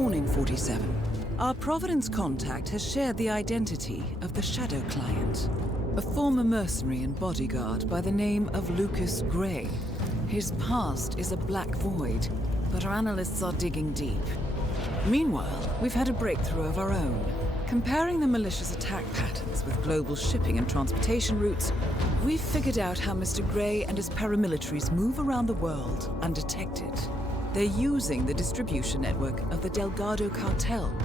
morning, 47. Our Providence contact has shared the identity of the Shadow Client, a former mercenary and bodyguard by the name of Lucas Gray. His past is a black void, but our analysts are digging deep. Meanwhile, we've had a breakthrough of our own. Comparing the malicious attack patterns with global shipping and transportation routes, we've figured out how Mr. Gray and his paramilitaries move around the world undetected. They're using the distribution network of the Delgado cartel,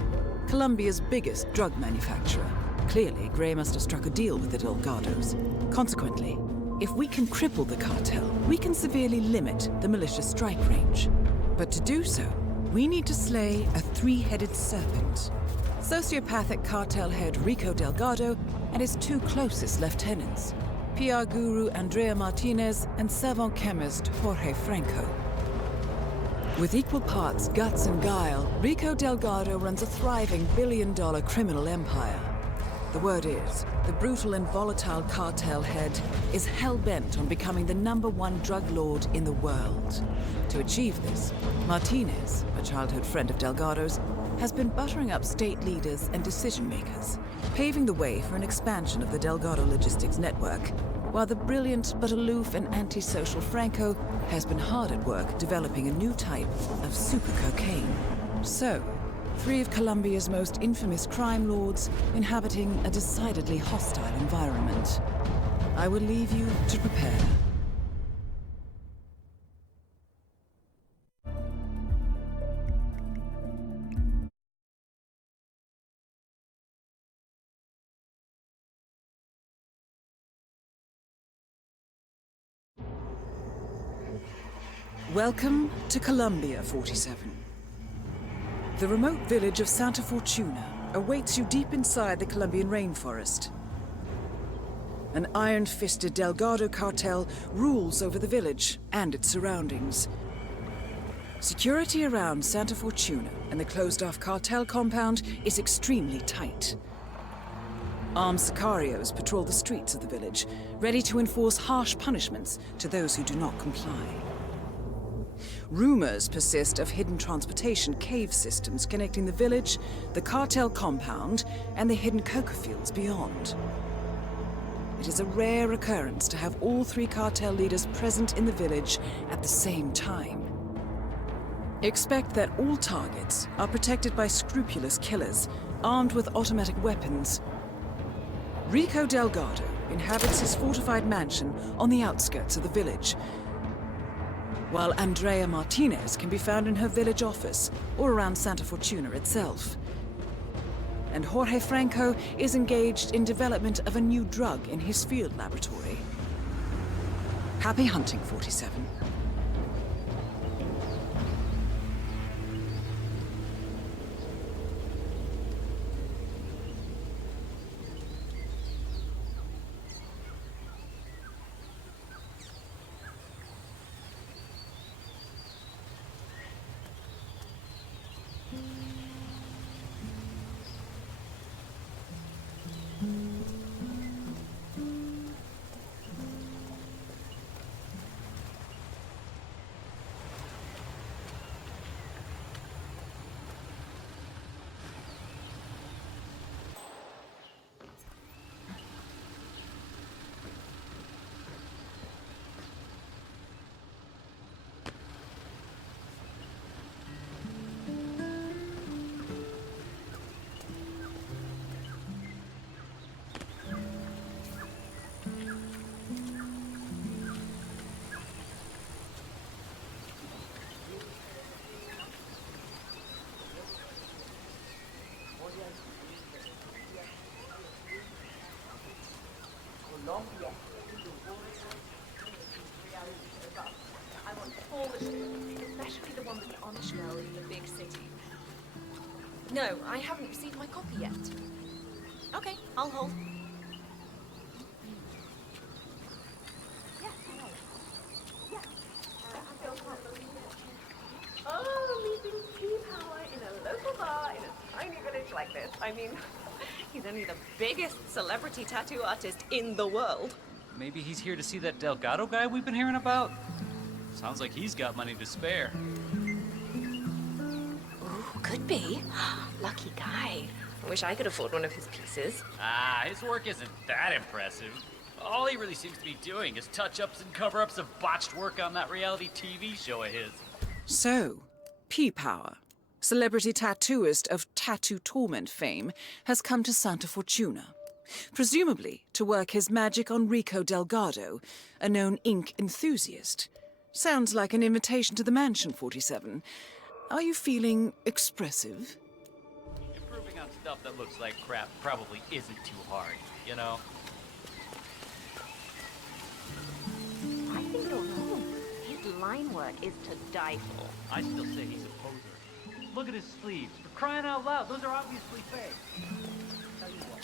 Colombia's biggest drug manufacturer. Clearly, Gray must have struck a deal with the Delgados. Consequently, if we can cripple the cartel, we can severely limit the malicious strike range. But to do so, we need to slay a three-headed serpent. Sociopathic cartel head Rico Delgado and his two closest lieutenants, PR guru Andrea Martinez and savant chemist Jorge Franco. With equal parts guts and guile, Rico Delgado runs a thriving billion-dollar criminal empire. The word is, the brutal and volatile cartel head is hell-bent on becoming the #1 drug lord in the world. To achieve this, Martinez, a childhood friend of Delgado's, has been buttering up state leaders and decision-makers, paving the way for an expansion of the Delgado logistics network, while the brilliant but aloof and antisocial Franco has been hard at work developing a new type of super cocaine. So, three of Colombia's most infamous crime lords inhabiting a decidedly hostile environment. I will leave you to prepare. Welcome to Colombia, 47. The remote village of Santa Fortuna awaits you deep inside the Colombian rainforest. An iron-fisted Delgado cartel rules over the village and its surroundings. Security around Santa Fortuna and the closed-off cartel compound is extremely tight. Armed sicarios patrol the streets of the village, ready to enforce harsh punishments to those who do not comply. Rumors persist of hidden transportation cave systems connecting the village, the cartel compound, and the hidden coca fields beyond. It is a rare occurrence to have all three cartel leaders present in the village at the same time. Expect that all targets are protected by scrupulous killers, armed with automatic weapons. Rico Delgado inhabits his fortified mansion on the outskirts of the village, while Andrea Martinez can be found in her village office or around Santa Fortuna itself. And Jorge Franco is engaged in development of a new drug in his field laboratory. Happy hunting, 47. Colombia. I want all the shoes, especially the ones on the shelf in the big city. No, I haven't received my copy yet. Okay, I'll hold. Oh, meeting tea power in a local bar in a tiny village like this. I mean, he's only the biggest celebrity tattoo artist in the world. Maybe he's here to see that Delgado guy we've been hearing about? Sounds like he's got money to spare. Ooh, Could be. Lucky guy. I wish I could afford one of his pieces. Ah, his work isn't that impressive. All he really seems to be doing is touch-ups and cover-ups of botched work on that reality TV show of his. So, P-Power, celebrity tattooist of Tattoo Torment fame, has come to Santa Fortuna. Presumably to work his magic on Rico Delgado, a known ink enthusiast. Sounds like an invitation to the mansion, 47. Are you feeling expressive? Improving on stuff that looks like crap probably isn't too hard, you know? I think you're wrong. His line work is to die for. I still say he's a poser. Look at his sleeves. For crying out loud, those are obviously fake. Tell you what.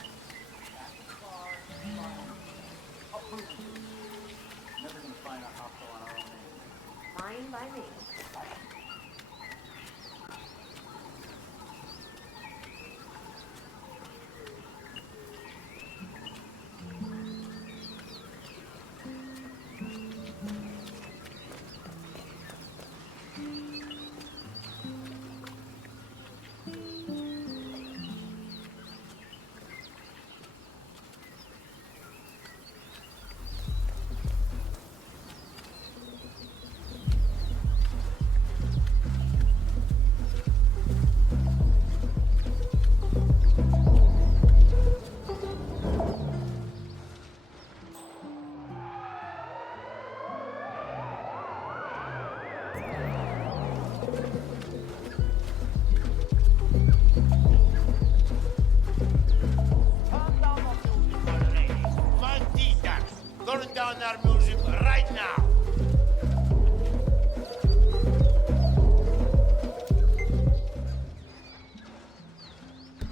Never gonna find our hostel on our own name. Fine by me. Turn down that music right now.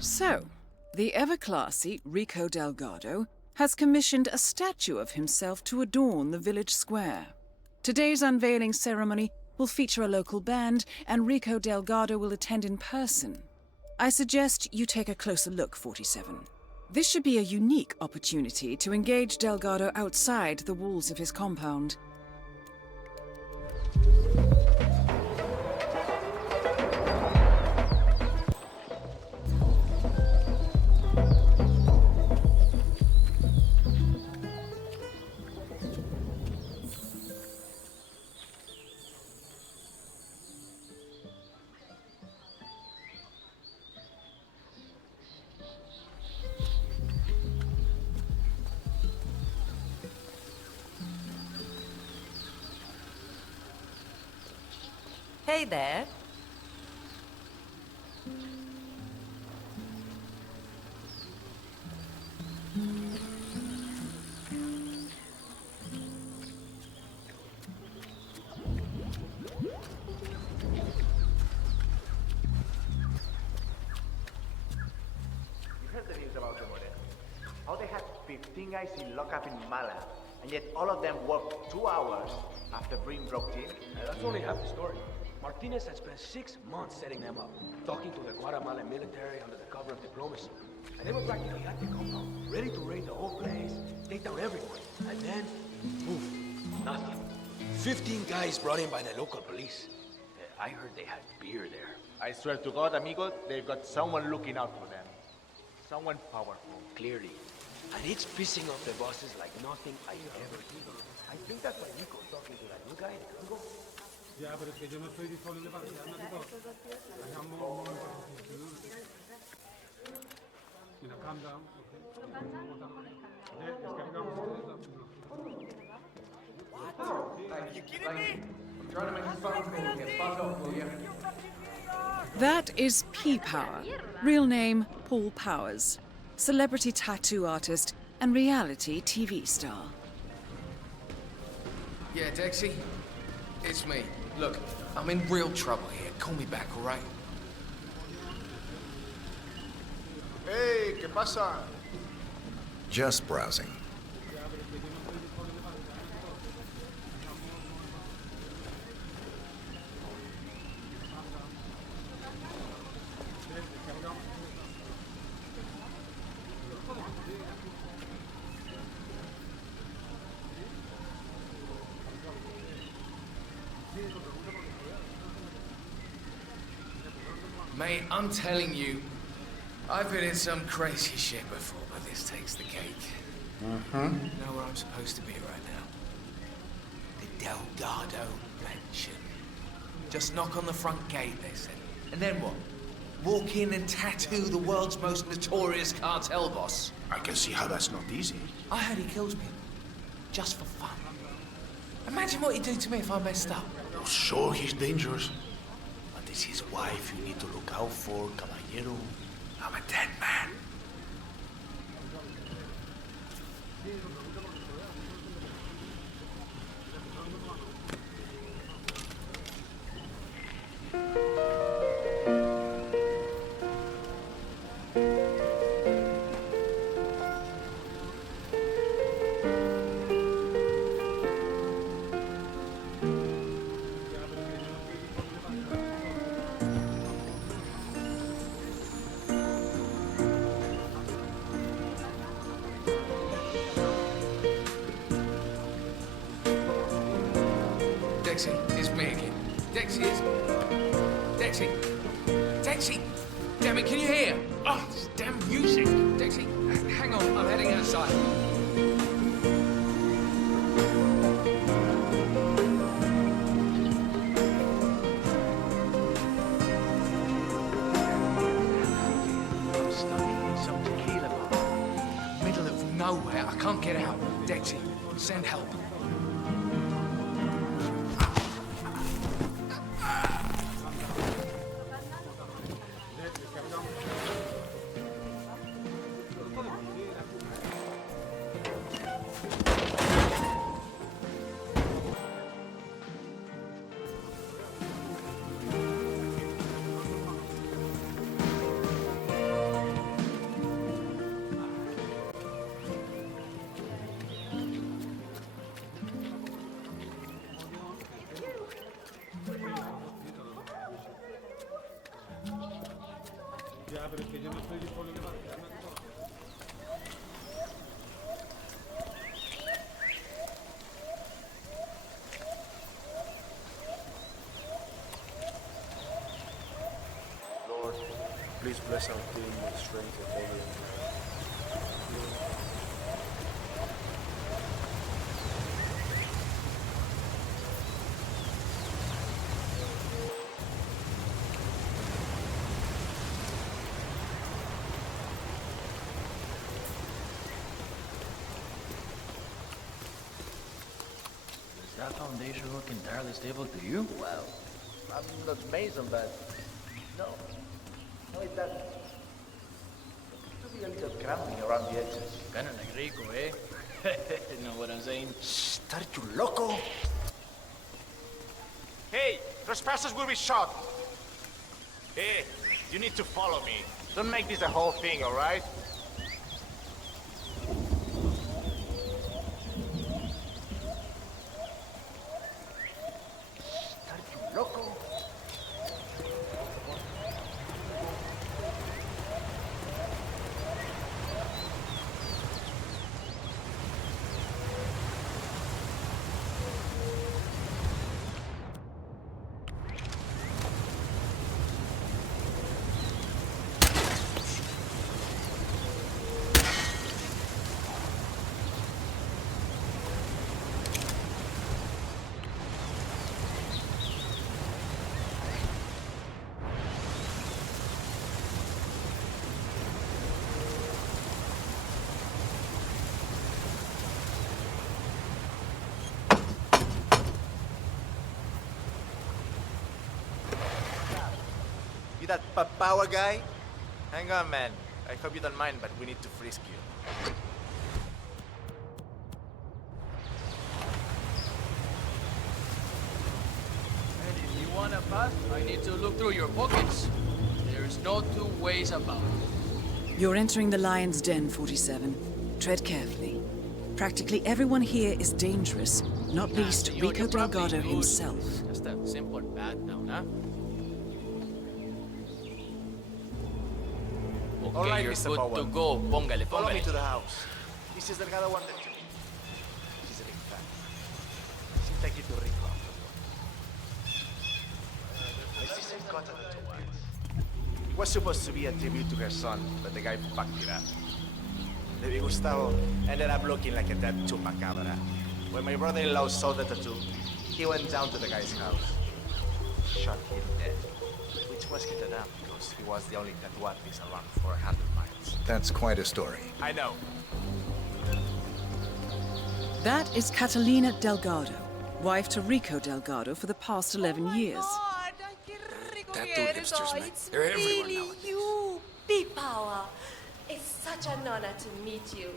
So, the ever-classy Rico Delgado has commissioned a statue of himself to adorn the village square. Today's unveiling ceremony will feature a local band, and Rico Delgado will attend in person. I suggest you take a closer look, 47. This should be a unique opportunity to engage Delgado outside the walls of his compound. Hey there. Heard the news about the murder? How they had 15 guys in lockup in Mala, and yet all of them worked 2 hours after Brim broke in? That's only half the story. Martinez had spent 6 months setting them up, talking to the Guatemalan military under the cover of diplomacy. And they were practically at the compound, ready to raid the whole place, take down everyone. And then, poof, nothing. 15 guys brought in by the local police. I heard they had beer there. I swear to God, amigo, they've got someone looking out for them. Someone powerful. Clearly. And it's pissing off the bosses like nothing I've ever seen. I think that's why Nico's talking to that new guy in Congo. Ya, pero es que yo no estoy disponible para quedarme aquí todo. Hagamos un momento. Mira, calm down, okay? Es que digamos... Are you kidding me? I'm trying to make this phone call get fucked off, will you? That is P-Power, real name Paul Powers, celebrity tattoo artist and reality TV star. Yeah, Dexy? It's me. Look, I'm in real trouble here. Call me back, all right? Hey, ¿qué pasa? Just browsing. Mate, I'm telling you, I've been in some crazy shit before, but this takes the cake. Mm-hmm. You know where I'm supposed to be right now? The Delgado Mansion. Just knock on the front gate, they said. And then what? Walk in and tattoo the world's most notorious cartel boss. I can see how that's not easy. I heard he kills people. Just for fun. Imagine what he'd do to me if I messed up. Oh, sure, he's dangerous. But it's his wife you need to look out for, caballero. I'm a dead man. Dexy, it's me again. Dexy, it's... Dexy! Dexy! Damn it, can you hear? Oh, this damn music! Dexy, hang on, I'm heading outside. I'm stuck in some tequila bar. Middle of nowhere, I can't get out. Dexy, send help. Ya, pero es que yo no estoy disponible para quedarme aquí todo. Lord, please bless our team with strength and honor. Is that foundation look entirely stable to you? Well, I'm not Mason, but no. No, it doesn't. It could be a little crumbling around the edges. Kinda like Rico, eh? Know what I'm saying? Start you loco? Hey, trespassers will be shot. Hey, you need to follow me. Don't make this a whole thing, all right? Start you loco? You that power guy? Hang on, man. I hope you don't mind, but we need to frisk you. And if you wanna pass, I need to look through your pockets. There's no two ways about it. You're entering the Lion's Den, 47. Tread carefully. Practically everyone here is dangerous, not least So Rico you're probably Delgado good. himself. Just a simple bad down, huh? Okay, All right, you're Mr. good Bowen. to go. Póngale, Follow me póngale. to the house. Mrs. Delgado wanted to. She's a big fan. She'll take you to Rico afterward. My sister got her to once. was supposed to be a tribute to her son, but the guy fucked it up. Baby Gustavo ended up looking like a dead chupacabra. When my brother-in-law saw the tattoo, he went down to the guy's house. Shot him dead. Which was good enough because he was the only tattoo artist around 400 miles. That's quite a story. I know. That is Catalina Delgado, wife to Rico Delgado for the past 11 years. Tattoo hipsters, man. They're everywhere nowadays. You, P-Power. It's such an honor to meet you.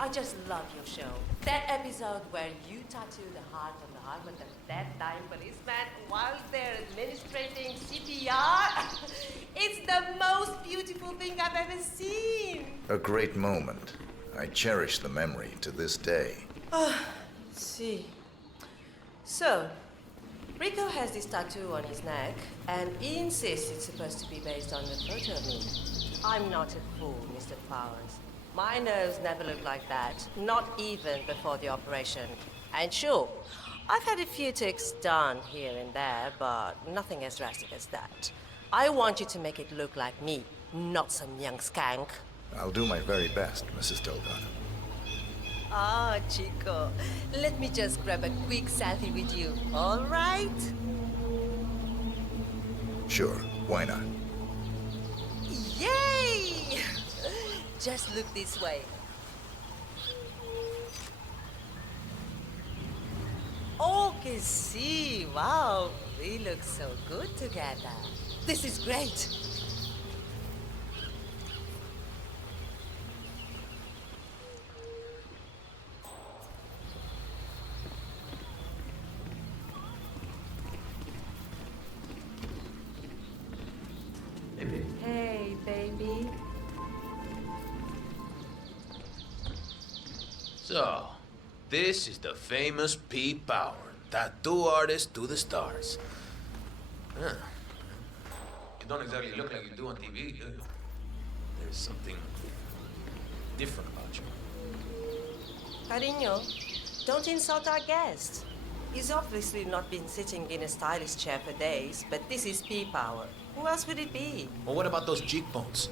I just love your show. That episode where you tattoo the heart on the arm of the dead dying policeman while they're administrating CPR. It's the most beautiful thing I've ever seen. A great moment. I cherish the memory to this day. See. So, Rico has this tattoo on his neck, and he insists it's supposed to be based on the photo of me. I'm not a fool, Mr. Powers. My nerves never looked like that, not even before the operation. And sure, I've had a few ticks done here and there, but nothing as drastic as that. I want you to make it look like me, not some young skank. I'll do my very best, Mrs. Delgado. Ah, Chico, let me just grab a quick selfie with you, all right? Sure, why not? Yay! Just look this way. Oh, que sí, wow, we look so good together. This is great. Hey, baby. So, this is the famous P-Power, tattoo artist to the stars. Huh. You don't exactly look like you do on TV, do you? There's something different about you. Carino, don't insult our guest. He's obviously not been sitting in a stylish chair for days, but this is P-Power. Who else would it be? Well, what about those cheekbones?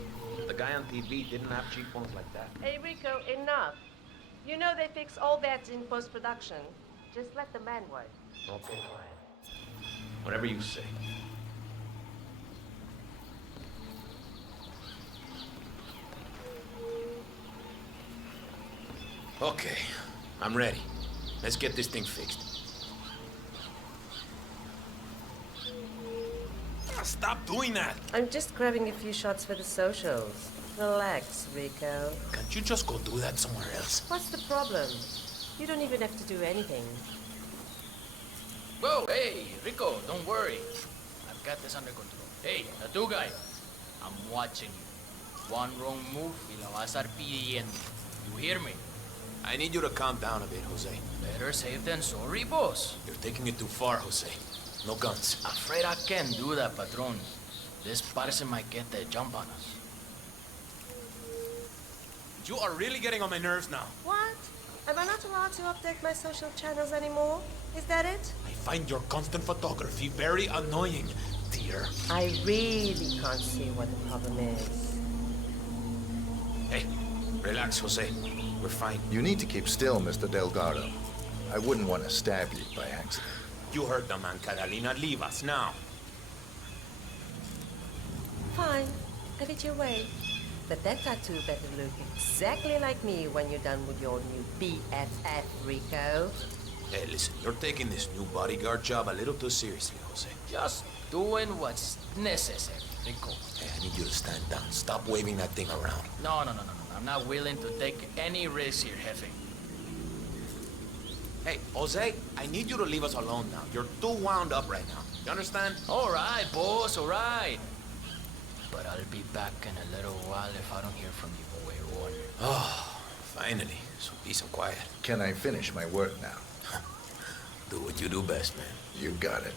The guy on TV didn't have cheekbones like that. Hey, Rico, enough. You know they fix all that in post-production. Just let the man work. Okay, fine. Whatever you say. Okay, I'm ready. Let's get this thing fixed. Stop doing that! I'm just grabbing a few shots for the socials. Relax, Rico. Can't you just go do that somewhere else? What's the problem? You don't even have to do anything. Whoa, hey, Rico, don't worry. I've got this under control. Hey, tattoo guy, I'm watching you. One wrong move y la vas a estar pidiendo. You hear me? I need you to calm down a bit, Jose. Better safe than sorry, boss. You're taking it too far, Jose. No guns. Afraid I can't do that, patron. This person might get the jump on us. You are really getting on my nerves now. What? Am I not allowed to update my social channels anymore? Is that it? I find your constant photography very annoying, dear. I really can't see what the problem is. Hey, relax, Jose. We're fine. You need to keep still, Mr. Delgado. I wouldn't want to stab you by accident. You heard the man, Catalina. Leave us now. Fine. Have it your way. But that tattoo better look exactly like me when you're done with your new BFF, Rico. Hey, listen, you're taking this new bodyguard job a little too seriously, Jose. Just doing what's necessary, Rico. Hey, I need you to stand down. Stop waving that thing around. No. I'm not willing to take any risks here, Jefe. Hey, Jose, I need you to leave us alone now. You're too wound up right now. You understand? All right, boss, all right. But I'll be back in a little while if I don't hear from you, Huevón. Oh, finally. Some peace and quiet. Can I finish my work now? Do what you do best, man. You got it.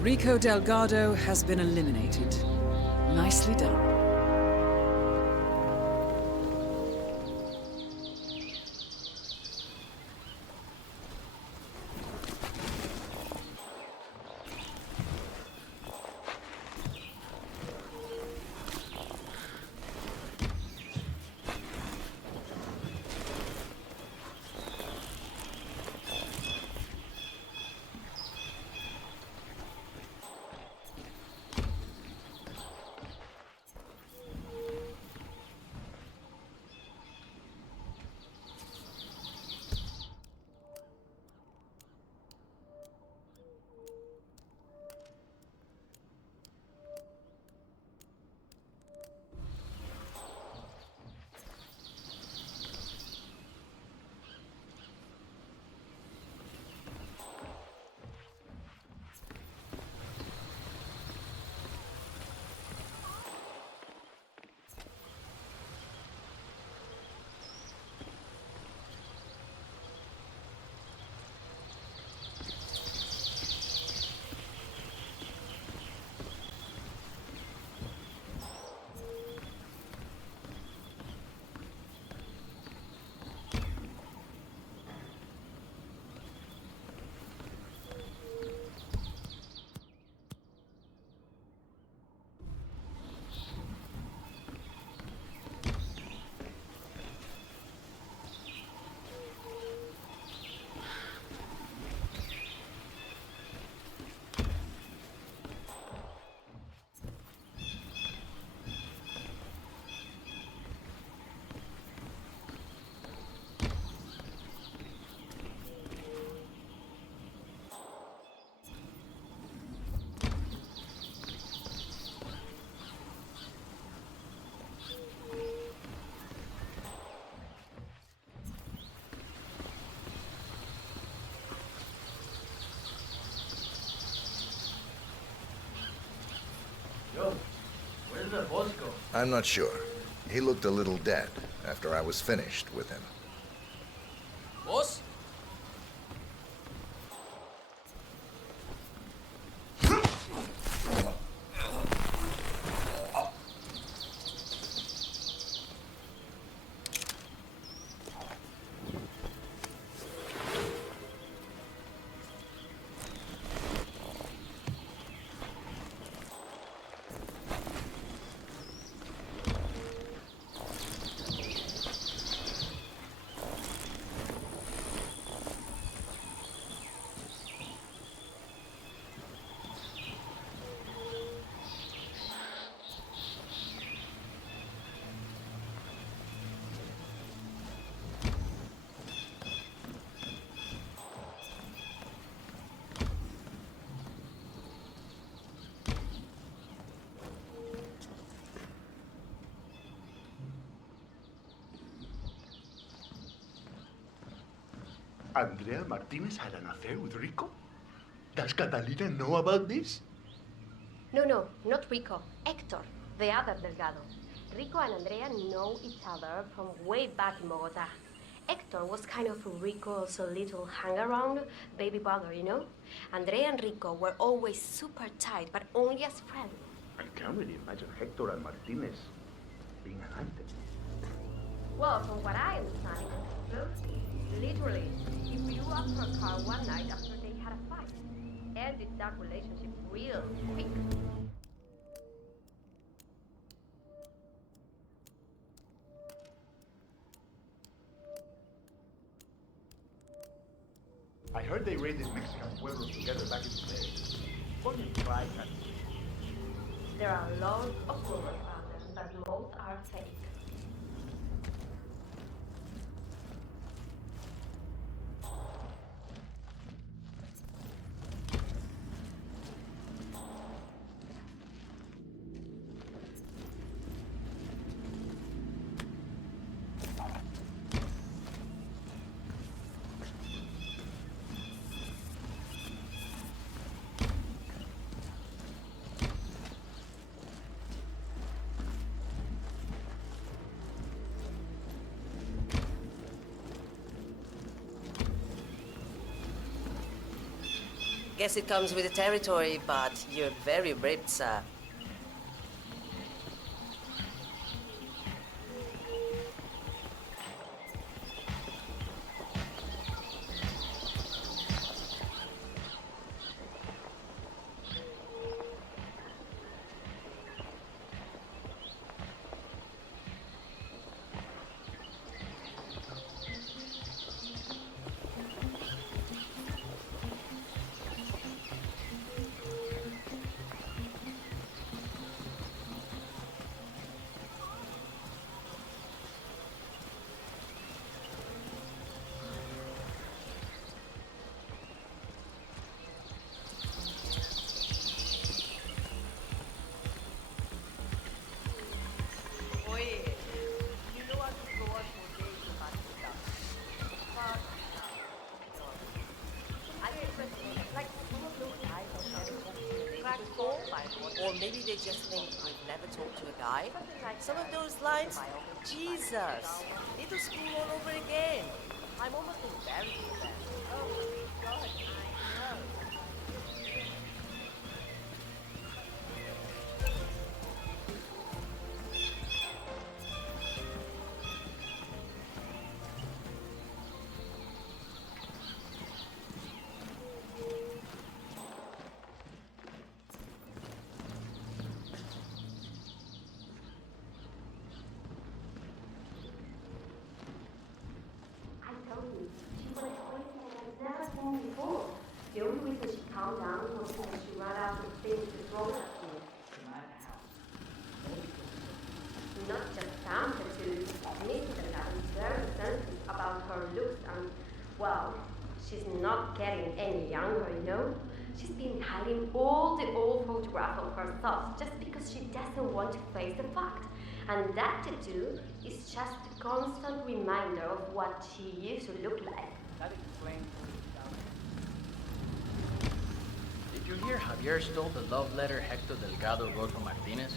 Rico Delgado has been eliminated. Nicely done. Yo, where did the boss go? I'm not sure. He looked a little dead after I was finished with him. Boss? Andrea Martinez had an affair with Rico? Does Catalina know about this? No, not Rico. Hector, the other Delgado. Rico and Andrea know each other from way back in Bogota. Hector was kind of Rico's little hang-around baby brother, you know? Andrea and Rico were always super tight, but only as friends. I can't really imagine Hector and Martinez being hunted. Well, from what I understand, it was explosive. Literally, he blew up her car one night after they had a fight. Ended that relationship real quick. I heard they raided Mexican pueblos together back in the day. What did you try that? There are lots of rumors about them, but most are fake. Guess it comes with the territory, but you're very ripped, sir. Or maybe they just think we've never talked to a guy. Some of those lines, Jesus, middle school all over again. I'm almost embarrassed with them. Oh my God, I know. The only reason she calmed down was because she ran out of things to throw at me. Not just Sam, too. Mr. Delgado is very sensitive about her looks and, well, she's not getting any younger, you know? She's been hiding all the old photographs of herself just because she doesn't want to face the fact. And that tattoo is just a constant reminder of what she used to look like. That explains. Did you hear Javier stole the love letter Hector Delgado wrote for Martinez?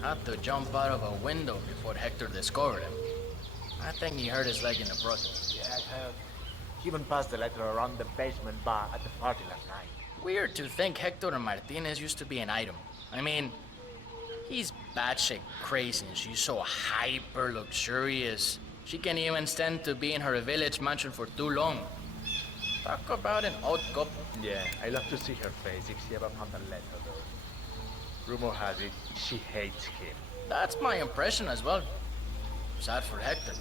Had to jump out of a window before Hector discovered him. I think he hurt his leg in the process. Yeah, I heard. He even passed the letter around the basement bar at the party last night. Weird to think Hector and Martinez used to be an item. I mean, he's batshit crazy and she's so hyper luxurious. She can't even stand to be in her village mansion for too long. Talk about an odd couple. Yeah, I love to see her face if she ever found a letter, though. Rumor has it, she hates him. That's my impression as well. Sad for Hector.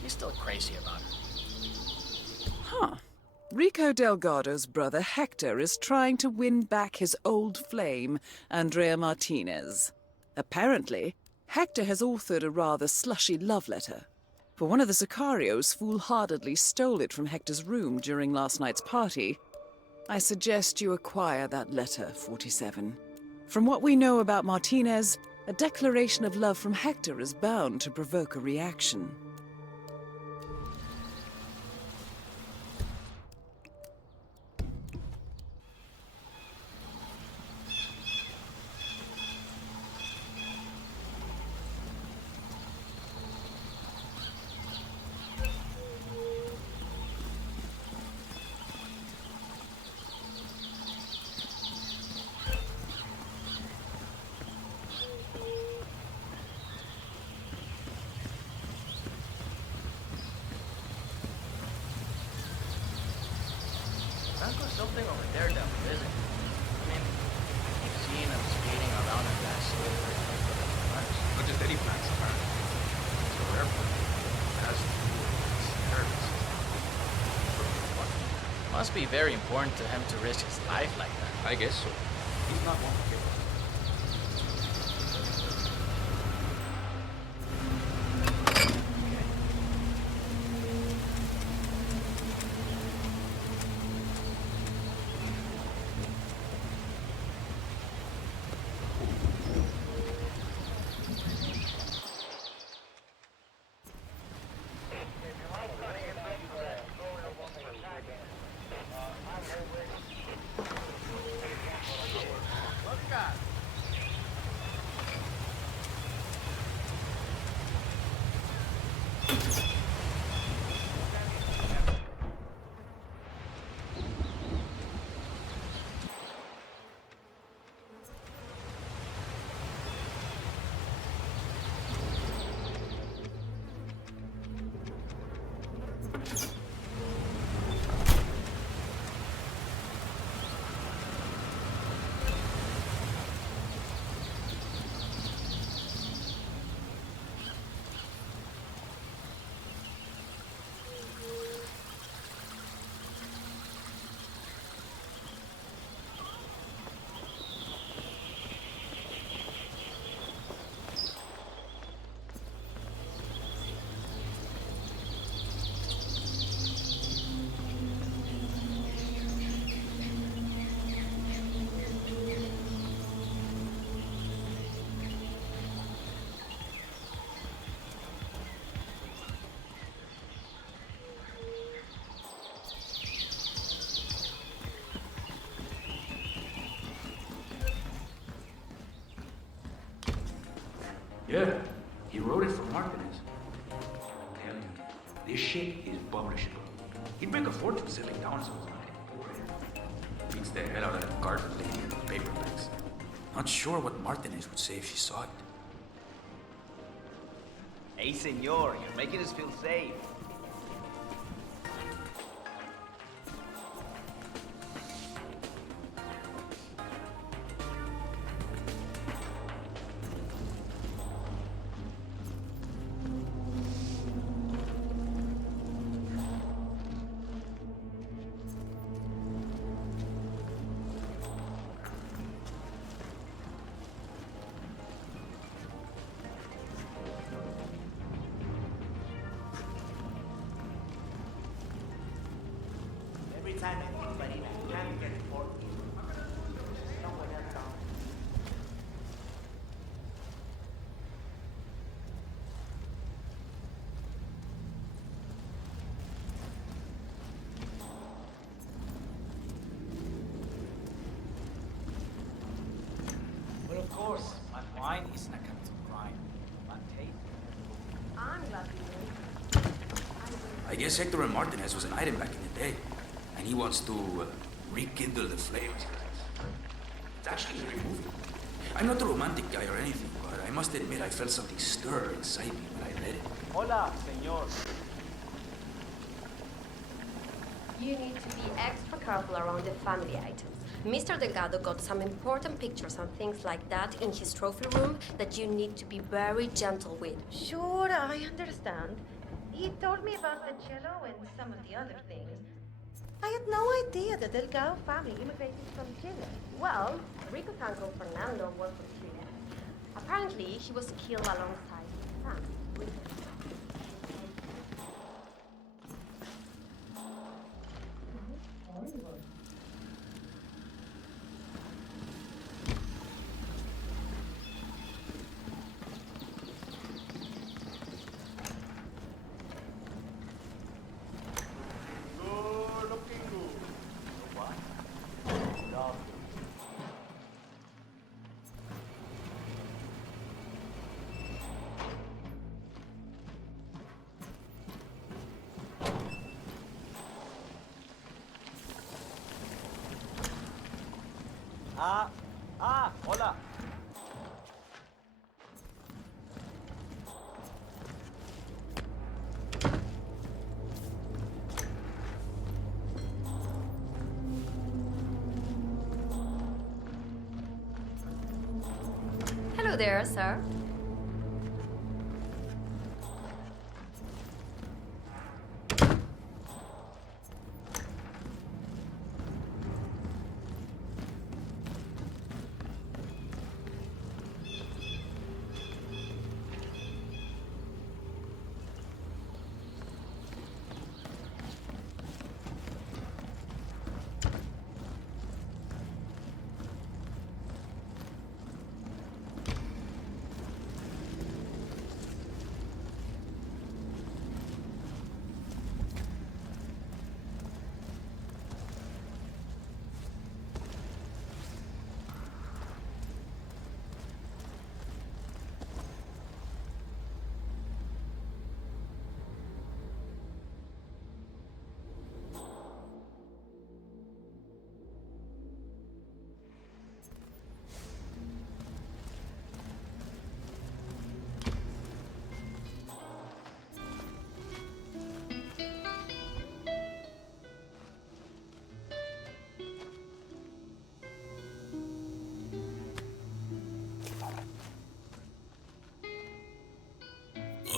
He's still crazy about it. Huh. Rico Delgado's brother Hector is trying to win back his old flame, Andrea Martinez. Apparently, Hector has authored a rather slushy love letter. For one of the Sicarios foolhardily stole it from Hector's room during last night's party. I suggest you acquire that letter, 47. From what we know about Martinez, a declaration of love from Hector is bound to provoke a reaction. Something over there, devil, isn't it? I mean, I keep seeing him skating around in that shit for Not just any place, apparently. It's a airport. It has to do with terrorism. Must be very important to him to risk his life like that. I guess so. He's not one to give up. Oscar, Yeah, he wrote it for Martinez. I'm telling you, this shit is publishable. He'd make a fortune selling dinosaurs on it. Beats the hell out of that garden lady in paperbacks. Not sure what Martinez would say if she saw it. Hey, senor, you're making us feel safe. Every time anybody can get for someone else down. Well, of course, my wine isn't a capital crime. My taste. I'm glad you knew. I guess Hector and Martinez was an item back in the day. And he wants to rekindle the flames. It's actually very moving. I'm not a romantic guy or anything, but I must admit I felt something stir inside me when I read it. Hola, senor. You need to be extra careful around the family items. Mr. Delgado got some important pictures and things like that in his trophy room that you need to be very gentle with. Sure, I understand. He told me about the cello and some of the other things. I had no idea the Delgado family immigrated from Chile. Well, Rico's uncle Fernando was from Chile. Apparently, he was killed alongside his son, Rico. Hola. Hello there, sir.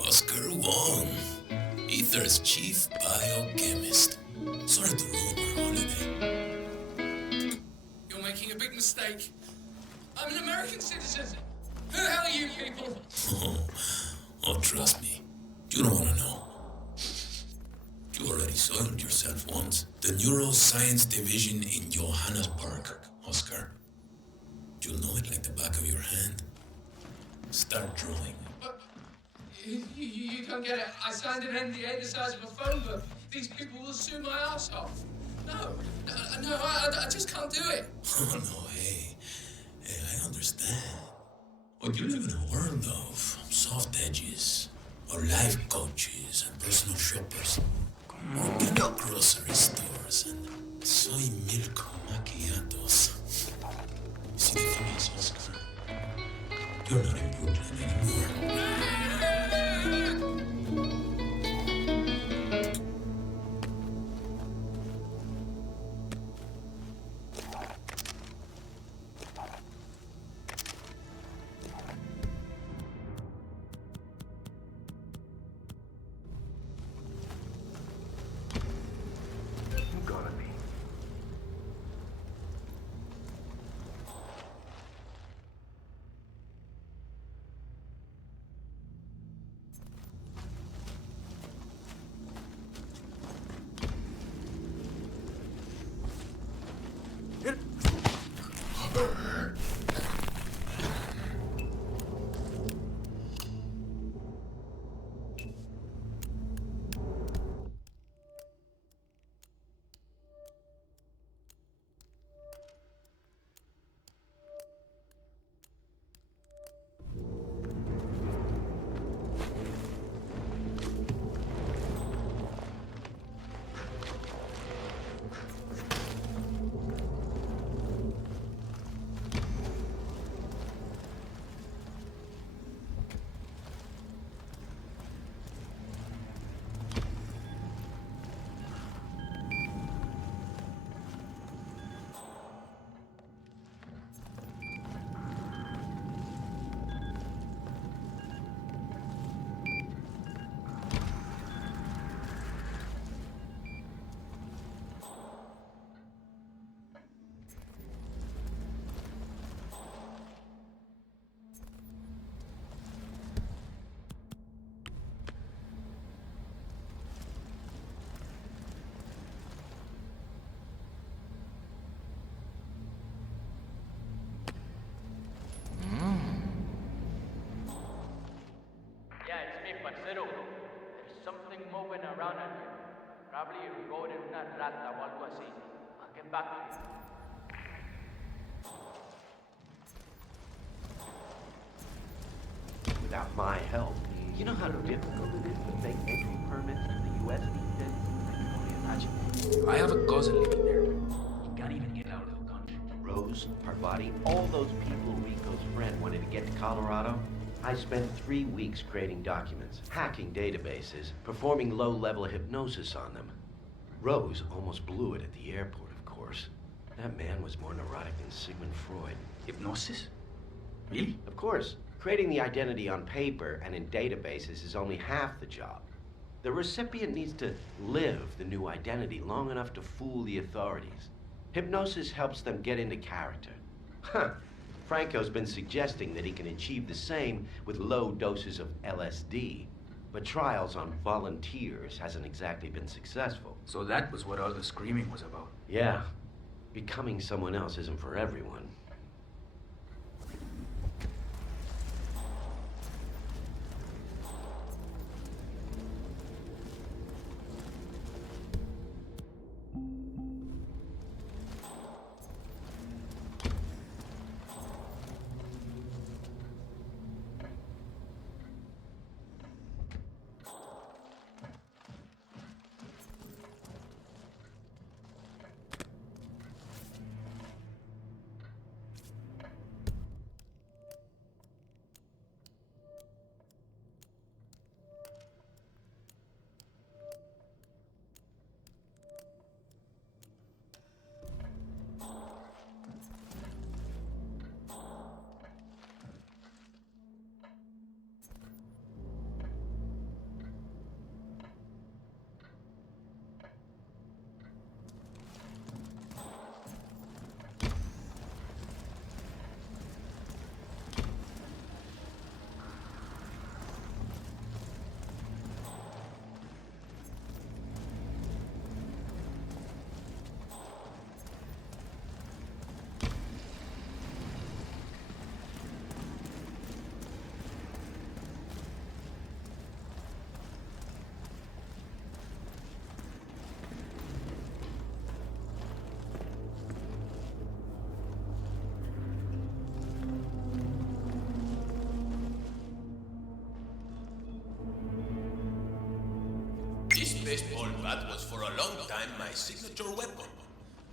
Oscar Wong, Ether's chief biochemist. Sorry to ruin your holiday. You're making a big mistake. I'm an American citizen. Who the hell are you people? Oh, trust me. You don't want to know. You already soiled yourself once. The Neuroscience Division in Johannesburg, Oscar. You'll know it like the back of your hand. Start drawing. You don't get it. I signed an NDA the size of a phone book. These people will sue my ass off. No, I just can't do it. Oh, no, hey, I understand. But you live in a world of soft edges, or life coaches and personal shoppers, organic grocery stores and soy milk macchiatos. You see, the thing is, Oscar, you're not in Brooklyn anymore. Parcero, there's something moving around in here. Probably a rodent, una rata o algo así. I'll get back to you. Without my help, you know how difficult it is to make entry permits to the U.S. these days? I can only imagine. I have a cousin living there. He can't even get out of the country. Rose, Parvati, all those people Rico's friend wanted to get to Colorado. I spent 3 weeks creating documents, hacking databases, performing low-level hypnosis on them. Rose almost blew it at the airport, of course. That man was more neurotic than Sigmund Freud. Hypnosis? Really? Of course. Creating the identity on paper and in databases is only half the job. The recipient needs to live the new identity long enough to fool the authorities. Hypnosis helps them get into character. Huh. Franco's been suggesting that he can achieve the same with low doses of LSD, but trials on volunteers hasn't exactly been successful. So that was what all the screaming was about. Yeah. Becoming someone else isn't for everyone. that was for a long time my signature weapon.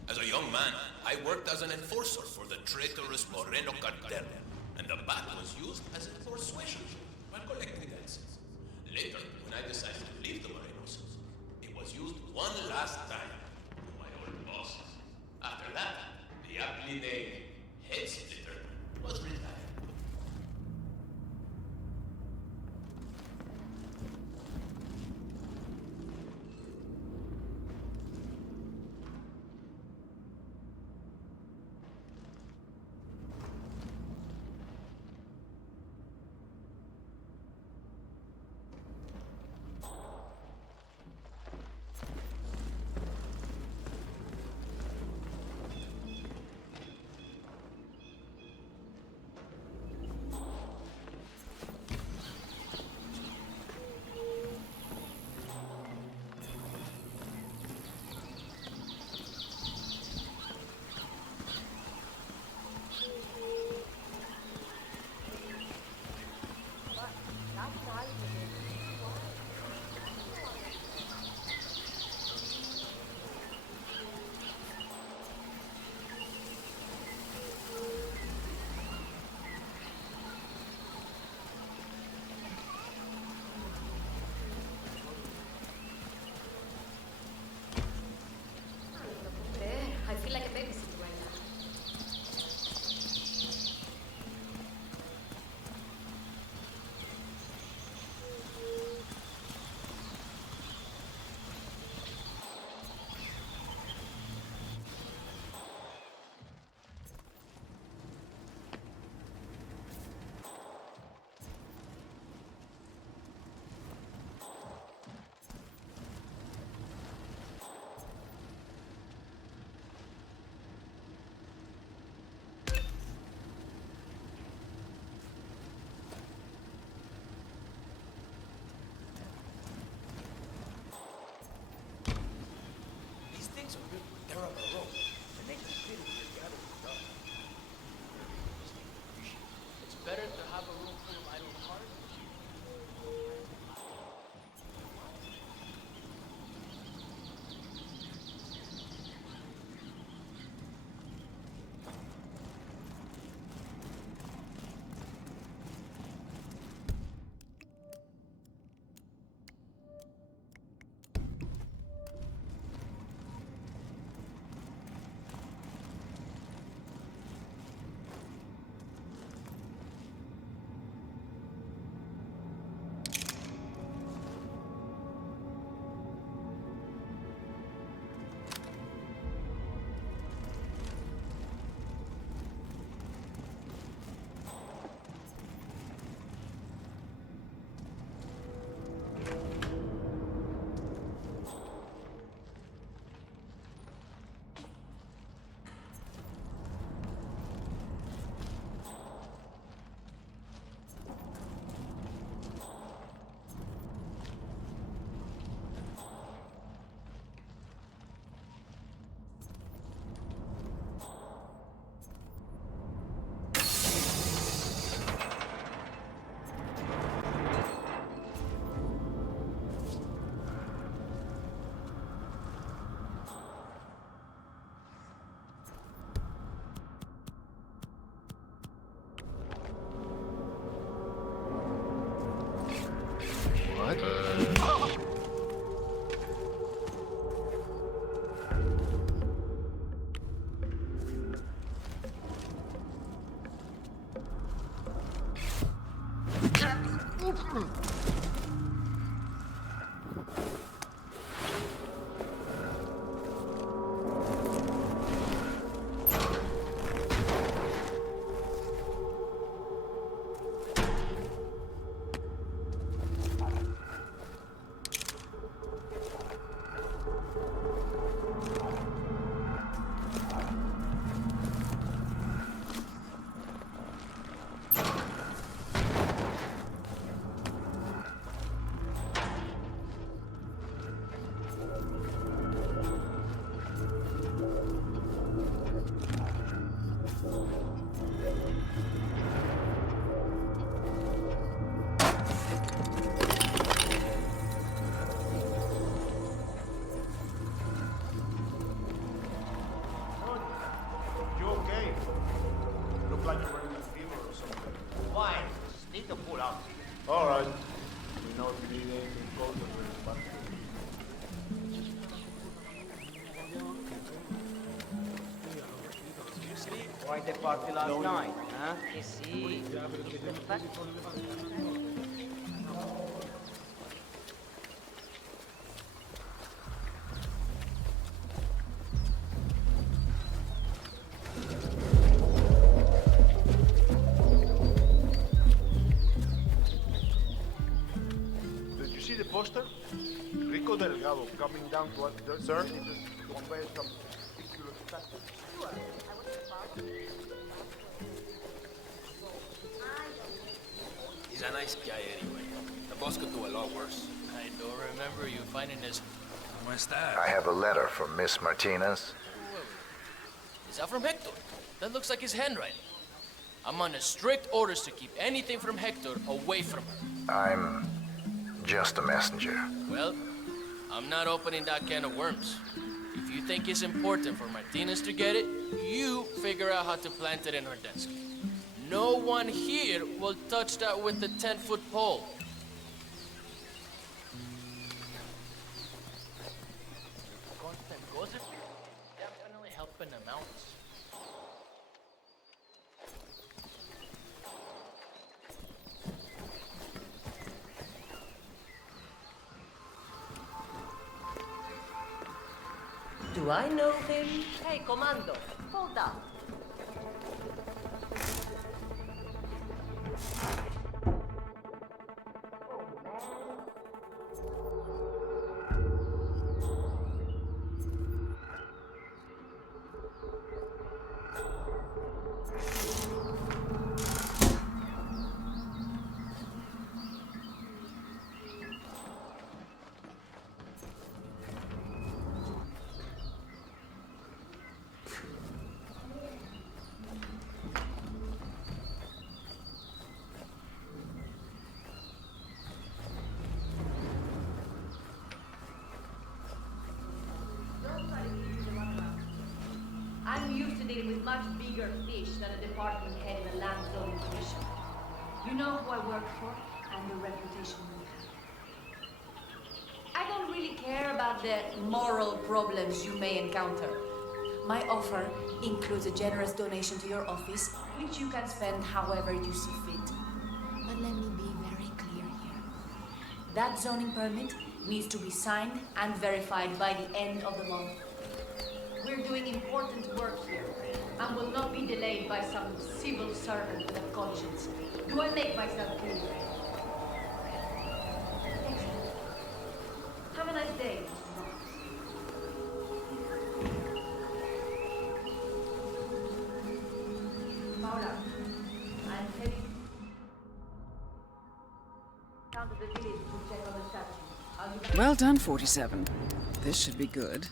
As a young man, I worked as an enforcer for the traitorous Moreno cartel, and the bat was used as a persuasion by collecting dances. Later, when I decided to leave the Morenos, it was used one last time for my old bosses. After that, the aptly named Head Splitter was retired. I feel like a babysitter right now. Things are good. They're on the road. It makes the city gathering stuff. It's better to have a room full of idle cards. like you were in a fever or something. Why? Just need to pull up. All right. We know if you need anything closer to this, but... Quite a party last night, huh? Sí. Did you see the poster? Rico Delgado coming down to us. Sir, he just conveyed some ridiculous tactics. He's a nice guy anyway. The boss could do a lot worse. I don't remember you finding this. What's that? I have a letter from Miss Martinez. Is that from Hector? That looks like his handwriting. I'm under strict orders to keep anything from Hector away from her. I'm just a messenger. Well, I'm not opening that can of worms. If you think it's important for Martinez to get it, you figure out how to plant it in her desk. No one here will touch that with the 10-foot pole. Definitely helping them out. Do I know him? Hey, Commando, hold up. I'm used to dealing with much bigger fish than a department head in a land zoning commission. You know who I work for and the reputation we have. I don't really care about the moral problems you may encounter. My offer includes a generous donation to your office, which you can spend however you see fit. But let me be very clear here. That zoning permit needs to be signed and verified by the end of the month. We're doing important work here and will not be delayed by some civil servant with a conscience. Do I make myself clear? Excellent. Have a nice day, Mr. Knox. Paula, I'm heading down to the village to check on the statue. Well done, 47. This should be good.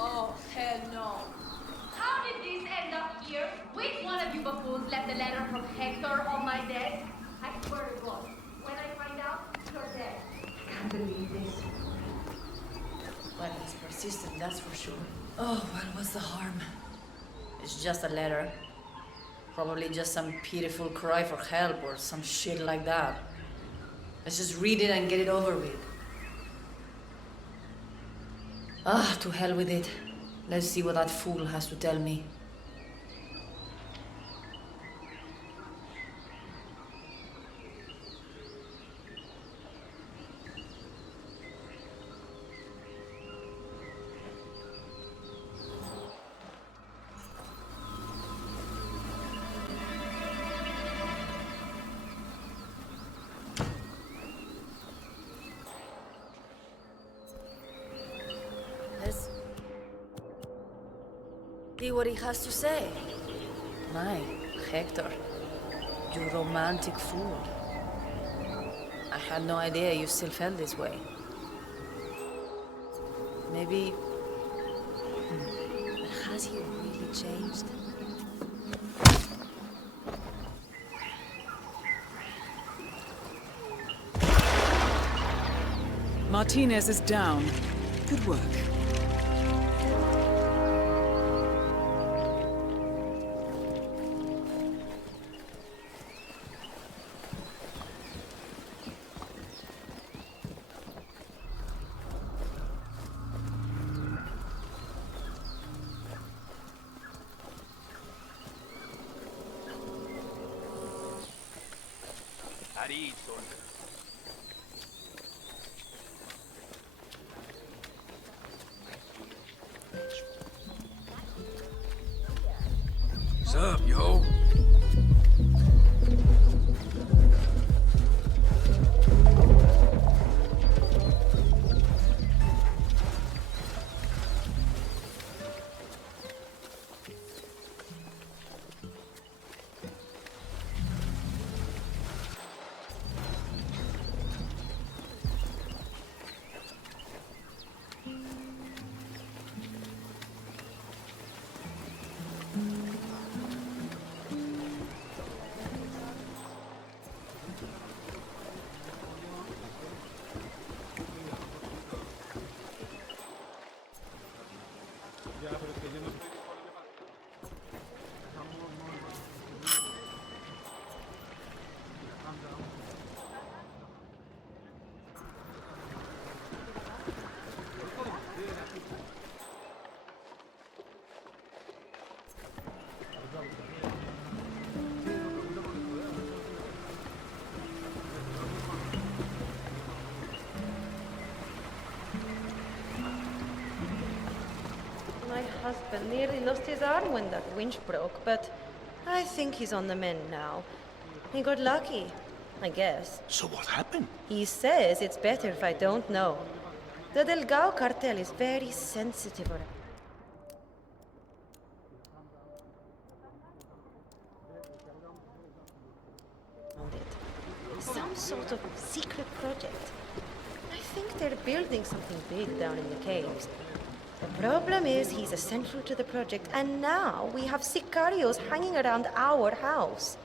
Oh, hell no. How did this end up here? Which one of you buffoons left a letter from Hector on my desk? I swear to God, when I find out, you're dead. I can't believe this. Well, he's persistent, that's for sure. Oh, well, what's the harm? It's just a letter. Probably just some pitiful cry for help or some shit like that. Let's just read it and get it over with. Ah, to hell with it. Let's see what that fool has to tell me. Let's see what he has to say. My, Hector, you romantic fool. I had no idea you still felt this way. Maybe... But has he really changed? Martinez is down. Good work. What's up, yo? My husband nearly lost his arm when that winch broke, but I think he's on the mend now. He got lucky, I guess. So what happened? He says it's better if I don't know. The Delgado cartel is very sensitive around it. Some sort of secret project. I think they're building something big down in the caves. The problem is he's essential to the project, and now we have sicarios hanging around our house.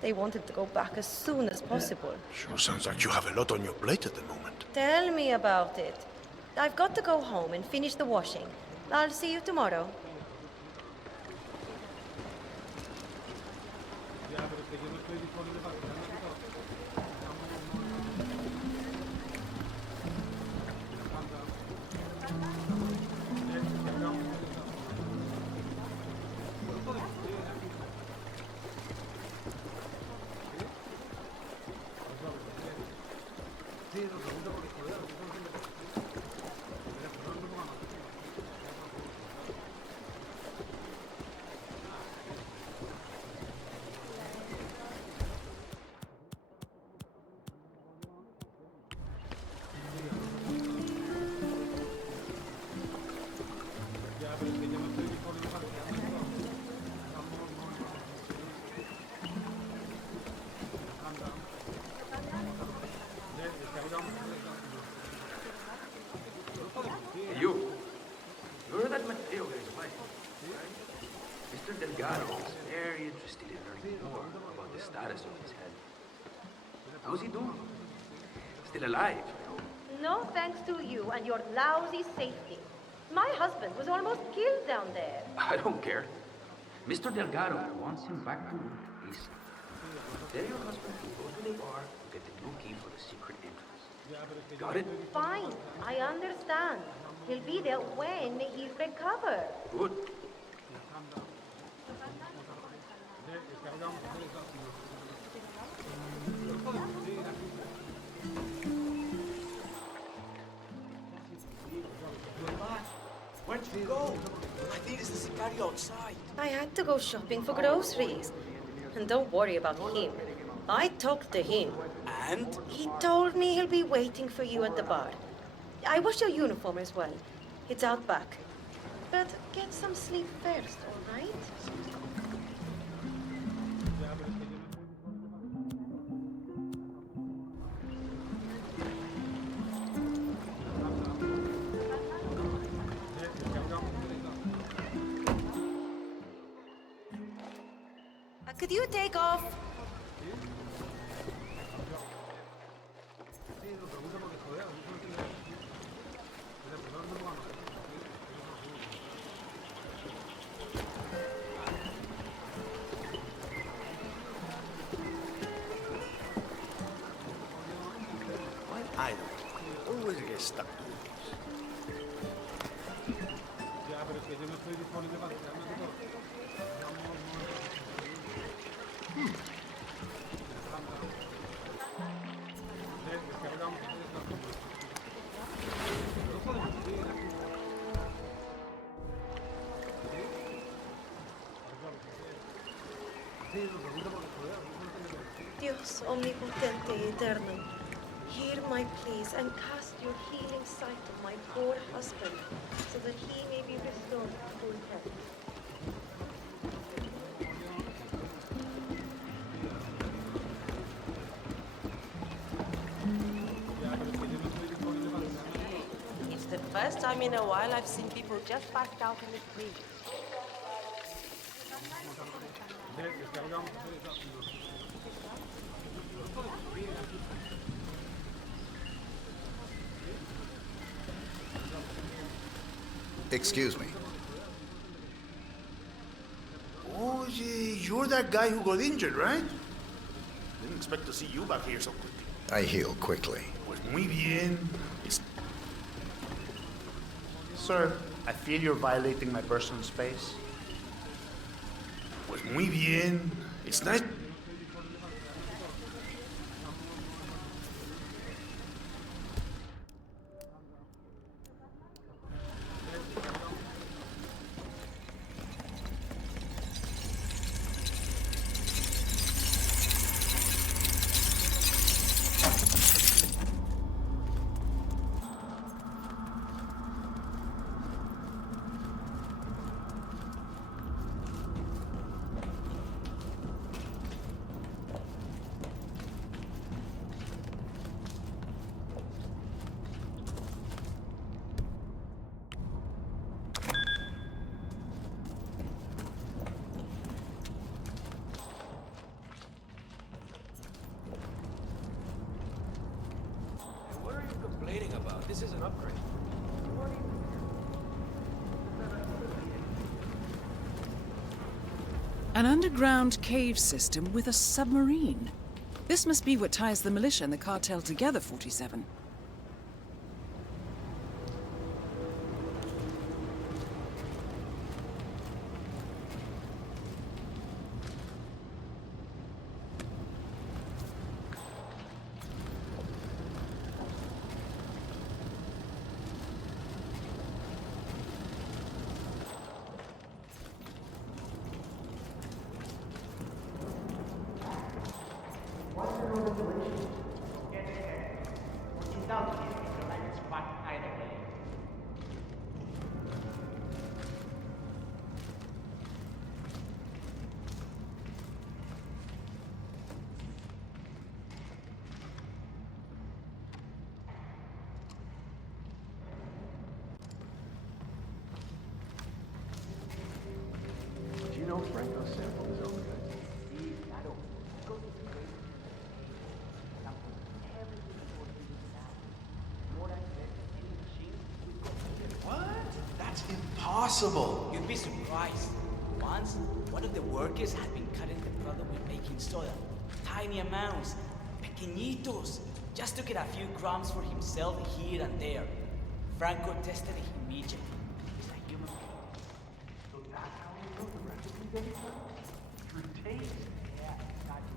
They want him to go back as soon as possible. Sure sounds like you have a lot on your plate at the moment. Tell me about it. I've got to go home and finish the washing. I'll see you tomorrow. You're that Mateo guy's wife, right? Mr. Delgado is very interested in learning more about the status of his head. How's he doing? Still alive, I hope. No thanks to you and your lousy safety. My husband was almost killed down there. I don't care. Mr. Delgado wants him back to work ASAP. Tell your husband to go to the bar and get the blue key for the secret entrance. Got it? Fine, I understand. He'll be there when he's recovered. Good. Where'd you go? I think it's the sicario outside. I had to go shopping for groceries. And don't worry about him. I talked to him. And? He told me he'll be waiting for you at the bar. I wash your uniform as well. It's out back. But get some sleep first, all right? Could you take off? I don't always get stuck doing this. Ya, pero es que yo no estoy disponible para hacerme todo. Descargamos. No podemos subir aquí. Sí, lo pregunto porque joder, Dios omnipotente y eterno, hear my pleas and cast your healing sight on my poor husband, so that he may be restored to full health. It's the first time in a while I've seen people just passed out in the street. Excuse me. Oh, you're that guy who got injured, right? Didn't expect to see you back here so quickly. I heal quickly. Pues muy bien. Sir, I feel you're violating my personal space. Pues muy bien. It's nice. What are you complaining about? This is an upgrade. An underground cave system with a submarine. This must be what ties the militia and the cartel together, 47. Do you know Franco's sample is over good? What? That's impossible. You'd be surprised. Once, one of the workers had been cutting the product with baking soda. Tiny amounts. Pequeñitos. Just to get a few grams for himself here and there. Franco tested it immediately. He's a human being. So that's how we know the recipe that he found? Through taste? Yeah, exactly.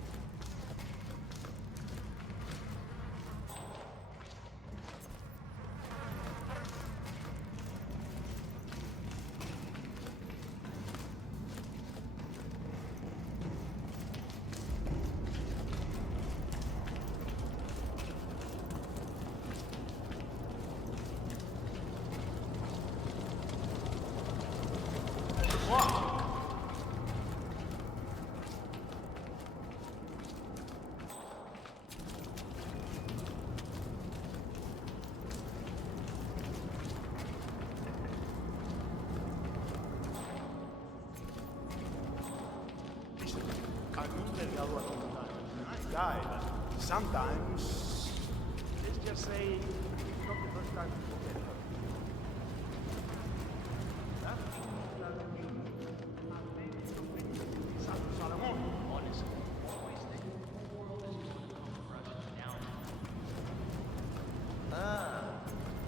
guy, but sometimes, let's just say, it's not the first time you get hurt.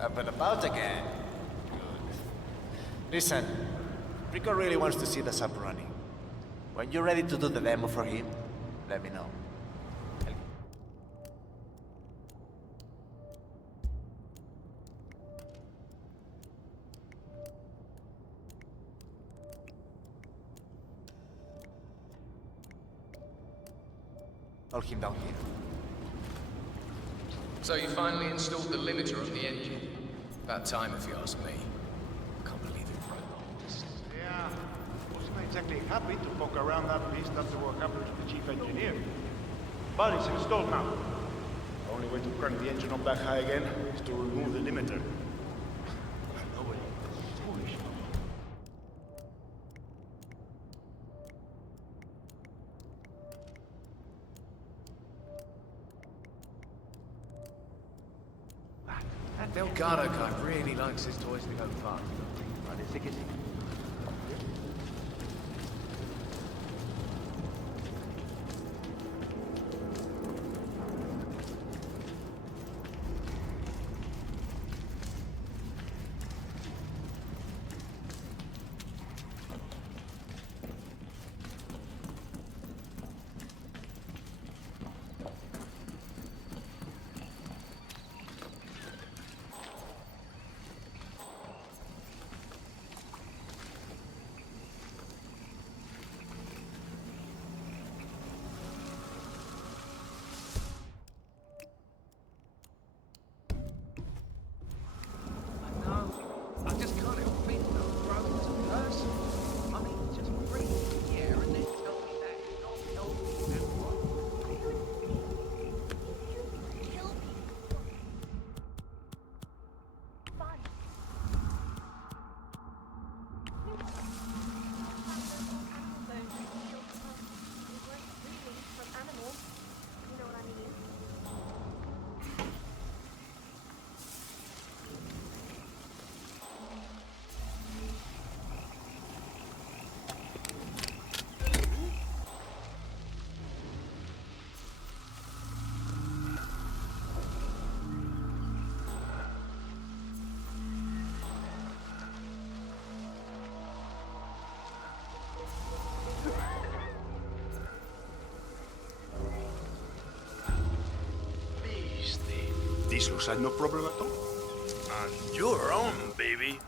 Up and about again. Good. Listen, Rico really wants to see the sub running. When you're ready to do the demo for him, let me know. I'll him down here. So you finally installed the limiter on the engine? About time, if you ask me. Can't believe it prolonged. Yeah, wasn't exactly happy to poke around that beast after what happened to the chief engineer. But it's installed now. The only way to crank the engine up back high again is to remove the limiter. No way. Foolish. Delgado guy really likes his toys to go fast. Parece que sí. I just can't help feeling I'm growing as a person. I mean, just breathe the air and then tell me that it's not healthy and what? Kill people. Fun. From animals. You know what I mean? This looks like no problem at all. On your own, baby.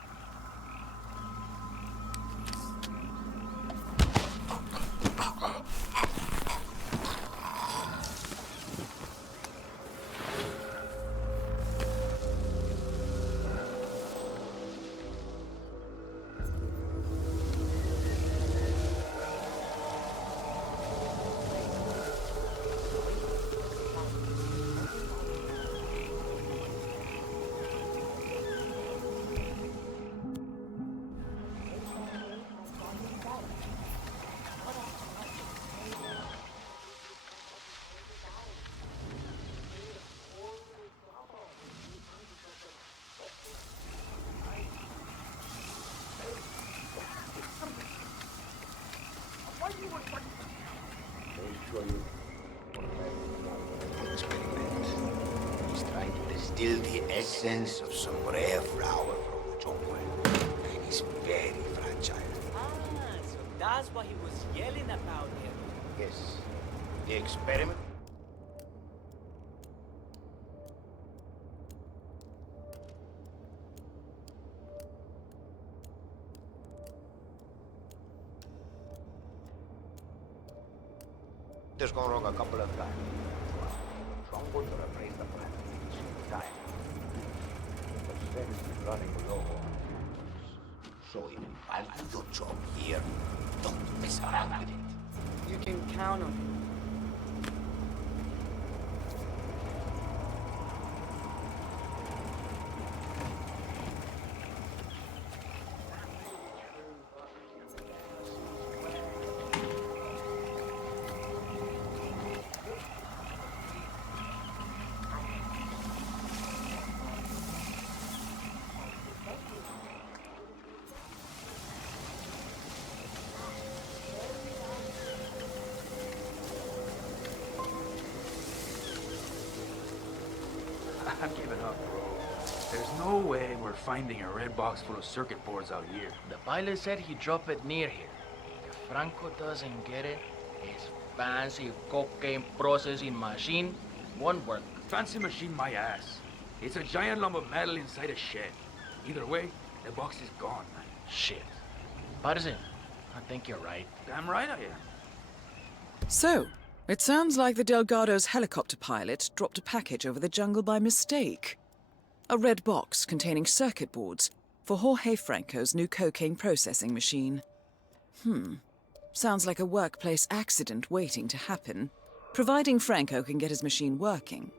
He's trying to distill the essence of some rare flower from the jungle. And he's very fragile. Ah, so that's what he was yelling about him. Yes. The experiment. This gone wrong a couple of times. Jungle to replace the plant. Time. The set is running low. So if I'll do your job here, don't mess around with it. You can count on him. I've given up, bro. There's no way we're finding a red box full of circuit boards out here. The pilot said he dropped it near here. If Franco doesn't get it, his fancy cocaine processing machine won't work. Fancy machine my ass. It's a giant lump of metal inside a shed. Either way, the box is gone, man. Shit. Parce, I think you're right. Damn right I am. So, it sounds like the Delgado's helicopter pilot dropped a package over the jungle by mistake. A red box containing circuit boards for Jorge Franco's new cocaine processing machine. Sounds like a workplace accident waiting to happen, providing Franco can get his machine working.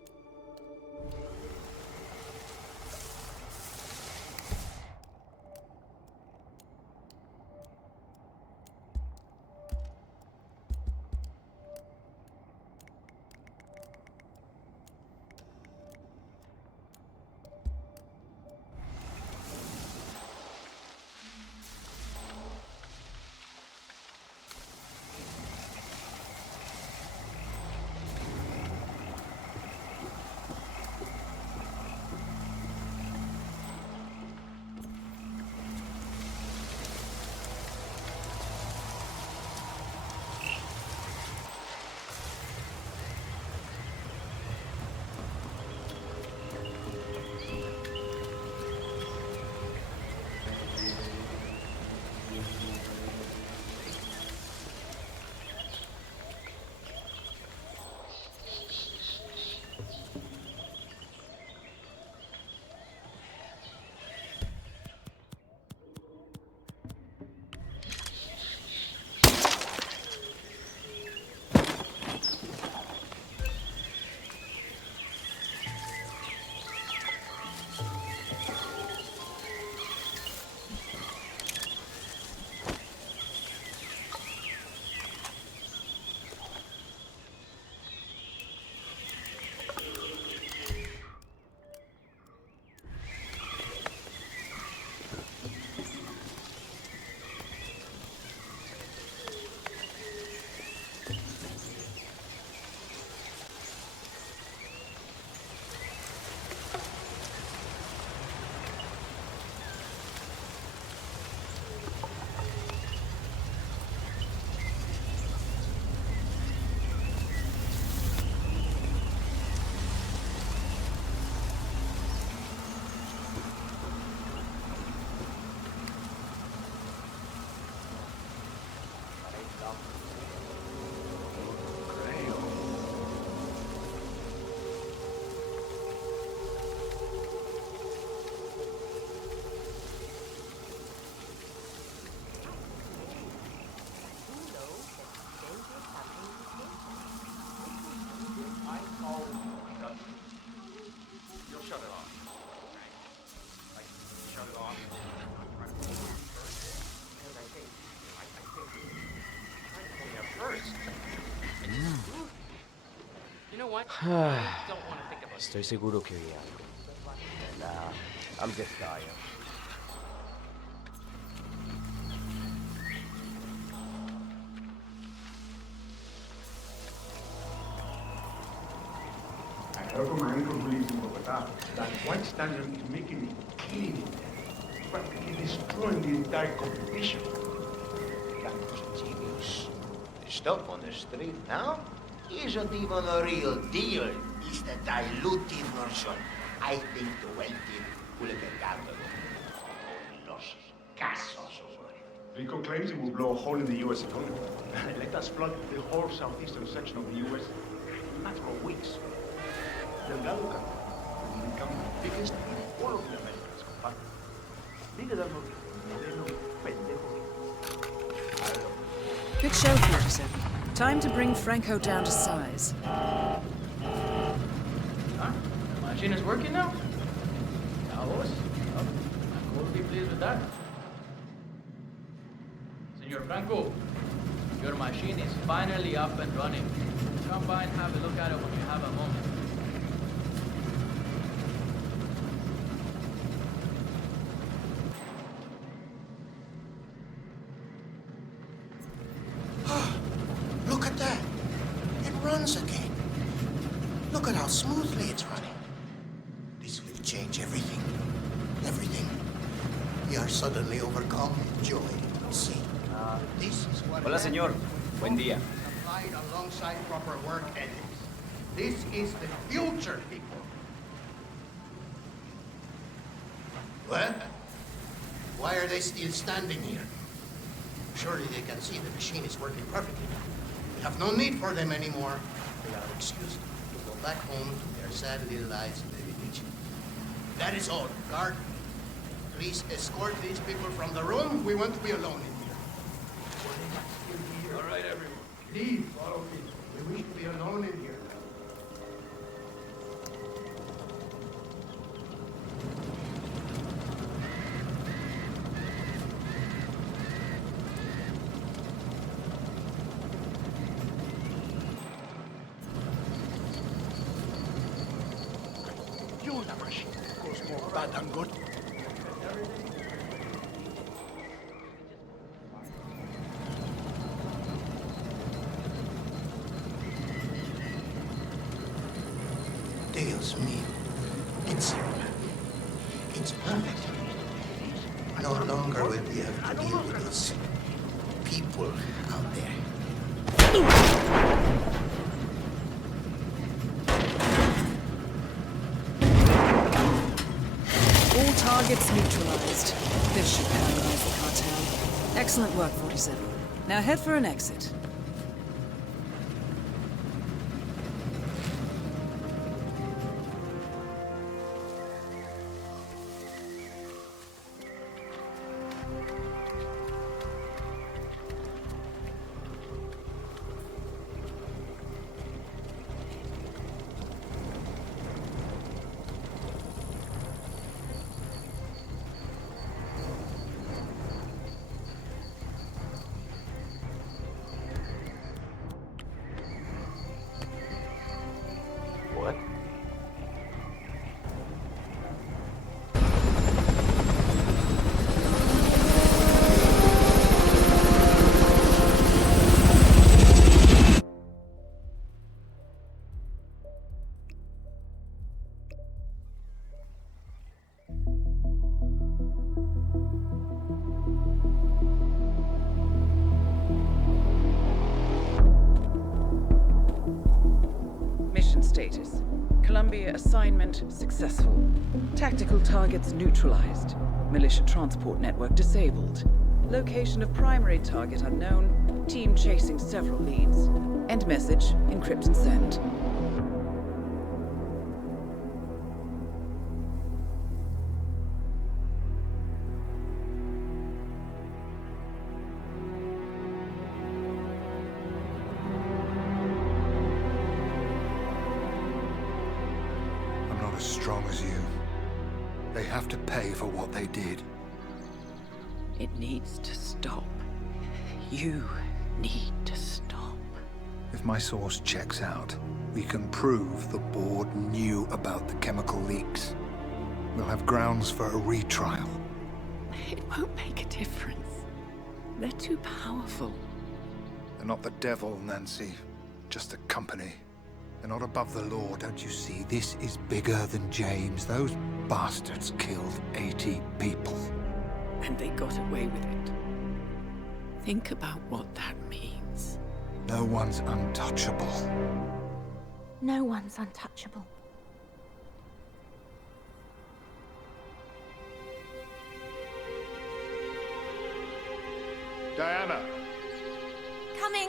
Estoy seguro que oí algo. Nah, I'm just dying. I heard from my uncle who lives in Bogota that White Stallion is making a killing in there, practically destroying the entire competition. That was genius. The stuff on the street now isn't even a real deal. It's the diluted version. I think the wealthy will have gathered los casos over it. Rico claims it will blow a hole in the U.S. economy. Let us flood the whole southeastern section of the U.S. in a matter of weeks. Delgado will become the biggest in all of the Americas, compadre. Bigger than Moreno, pendejo. Good show, 47. Time to bring Franco down to size. Huh? The machine is working now? Vamos. Oh, I could be pleased with that. Senor Franco, your machine is finally up and running. Come by and have a look at it when you have a moment. Look at that. It runs again. Look at how smoothly it's running. suddenly overcome with joy. See, this is what Hola, señor. Buen día. applied alongside proper work ethics. This is the future, people. What? Why are they still standing here? Surely they can see the machine is working perfectly now. We have no need for them anymore. They are excused to go back home to their sad little lives in the village. That is all. Guard, please escort these people from the room. We want to be alone in here. All right, everyone. Please follow me. We wish to be alone in here. Bad and good. Dios mío. It's perfect. No longer will we have to deal with those people out there. All targets neutralized. This should paralyze the cartel. Excellent work, 47. Now head for an exit. What? Mission status. Colombia assignment successful. Tactical targets neutralized. Militia transport network disabled. Location of primary target unknown. Team chasing several leads. End message. Encrypt and send. I'm not as strong as you. They have to pay for what they did. It needs to stop. You need to stop. If my source checks out, we can prove the board knew about the chemical leaks. We'll have grounds for a retrial. It won't make a difference. They're too powerful. They're not the devil, Nancy. Just a company. They're not above the law, don't you see? This is bigger than James. Those bastards killed 80 people. And they got away with it. Think about what that means. No one's untouchable. No one's untouchable. Diana! Coming!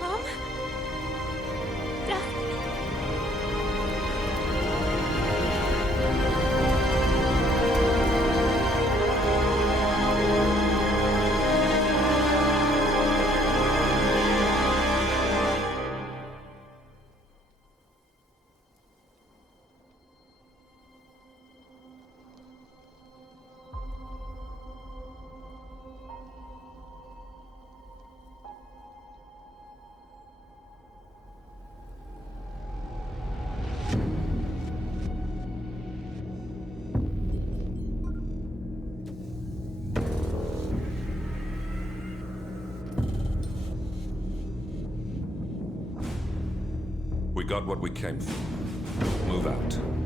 Mom? Dad? We got what we came for. Move out.